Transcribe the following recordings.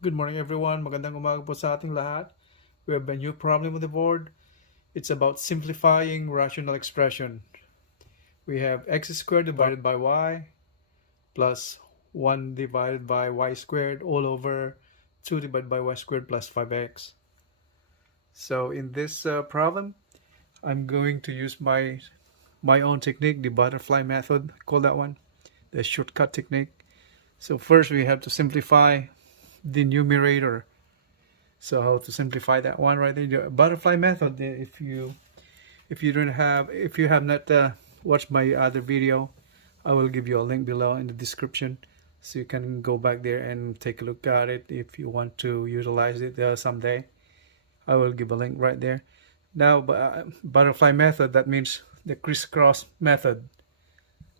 Good morning everyone. Magandang umaga po sa ating lahat. We have a new problem on the board. It's about simplifying rational expression. We have x squared divided by y plus 1 divided by y squared all over 2 divided by y squared plus 5x. So in this problem, I'm going to use my own technique, the butterfly method, call that one, the shortcut technique. So first we have to simplify the numerator. So how to simplify that one right there? The butterfly method. If you have not watched my other video, I will give you a link below in the description, so you can go back there and take a look at it if you want to utilize it someday. I will give a link right there. Now, butterfly method, that means the crisscross method,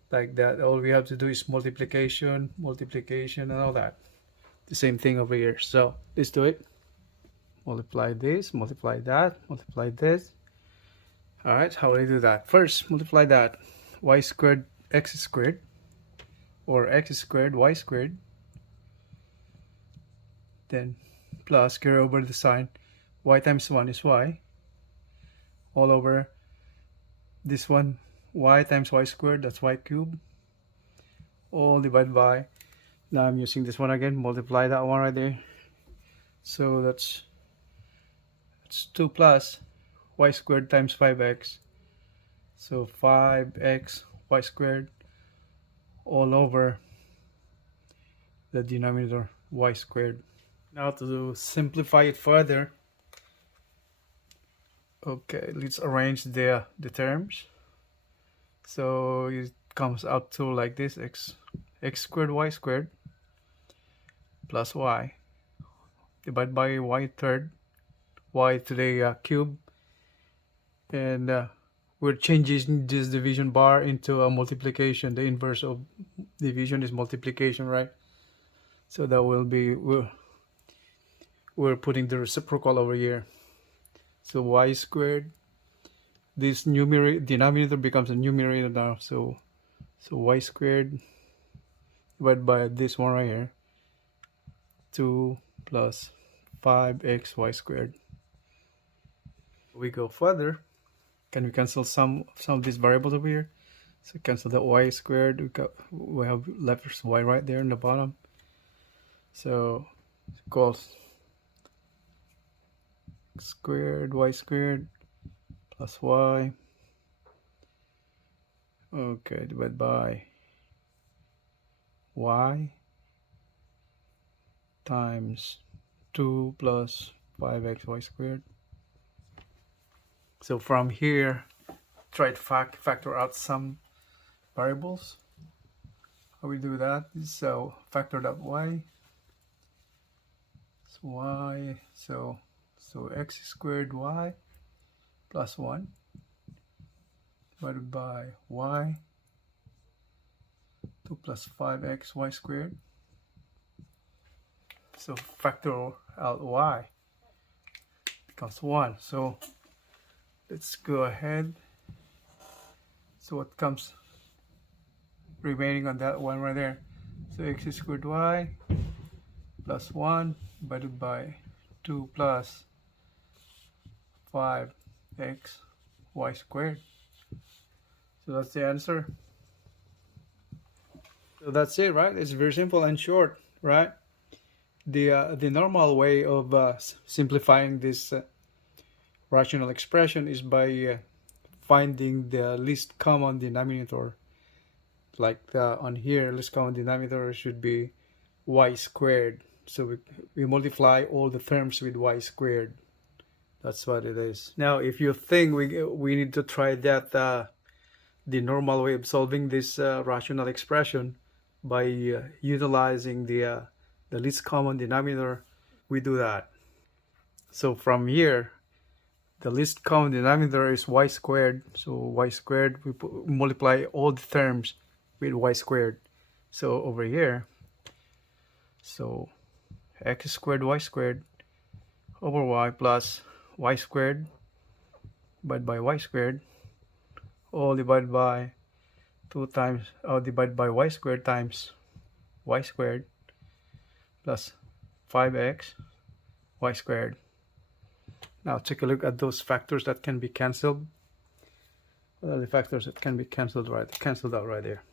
like that. All we have to do is multiplication, and all that. The same thing over here. So let's do it. Multiply this, multiply that, multiply this. All right, how do I do that? First, multiply that. Y squared x squared, or x squared y squared. Then plus, carry over the sign. Y times 1 is y. All over this one, y times y squared, that's y cubed. All divided by, now I'm using this one again, multiply that one right there. So that's 2 plus y squared times 5x. So 5x y squared all over the denominator y squared. Now to simplify it further, okay, let's arrange the terms. So it comes out to like this: x squared y squared plus y divided by y third, y to the cube, and we're changing this division bar into a multiplication. The inverse of division is multiplication, right? So that will be, we're putting the reciprocal over here. So y squared, this denominator becomes a numerator now. So y squared divided by this one right here, 2 plus 5xy squared. We go further. Can we cancel some of these variables over here? So cancel the y squared. We have left y right there in the bottom. So equals squared y squared plus y, okay, divided by y times 2 plus 5xy squared. So from here, try to factor out some variables. How we do that is, so factor out y. So y, so x squared y plus 1 divided by y, 2 plus 5x y squared. So factor out y becomes 1. So let's go ahead. So what comes remaining on that one right there? So x squared y plus 1 divided by 2 plus 5x y squared. So that's the answer. So that's it, right? It's very simple and short, right? The normal way of simplifying this rational expression is by finding the least common denominator. Like on here, least common denominator should be y squared. So we multiply all the terms with y squared. That's what it is. Now, if you think we need to try that the normal way of solving this rational expression by utilizing the least common denominator, we do that. So from here, the least common denominator is y squared. So y squared, we multiply all the terms with y squared. So over here, so x squared y squared over y plus y squared divided by y squared, all divided by 2 times, divided by y squared times y squared plus 5x y squared. Now take a look at those factors that can be cancelled. What are the factors that can be cancelled? Right, cancelled out right there.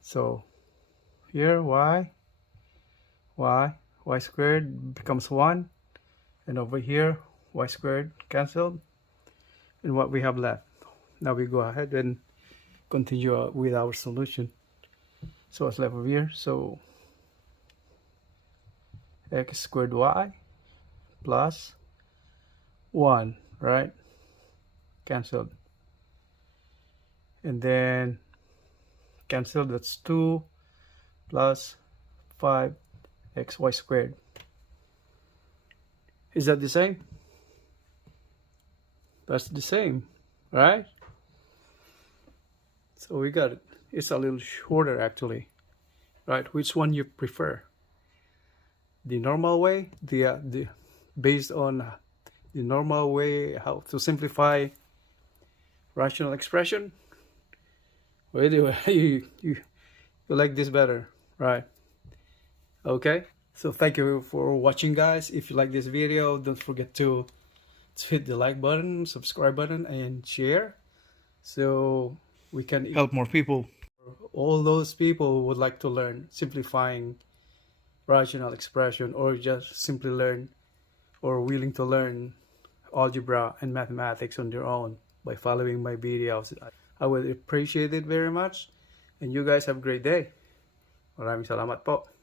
So here y squared becomes 1, and over here y squared cancelled, and what we have left. Now we go ahead and continue with our solution. So what's left over here? So x squared y plus 1, right? Cancelled. And then cancelled, that's 2 plus 5xy squared. Is that the same? That's the same, right? So we got it. It's a little shorter actually, right? Which one you prefer? The normal way, the based on the normal way how to simplify rational expression, or anyway, you like this better, right? Okay, so thank you for watching, guys. If you like this video, don't forget to hit the like button, subscribe button, and share, so we can help more people. All those people who would like to learn simplifying rational expression, or just simply learn or willing to learn algebra and mathematics on their own by following my videos. I would appreciate it very much, and you guys have a great day. Maraming salamat po.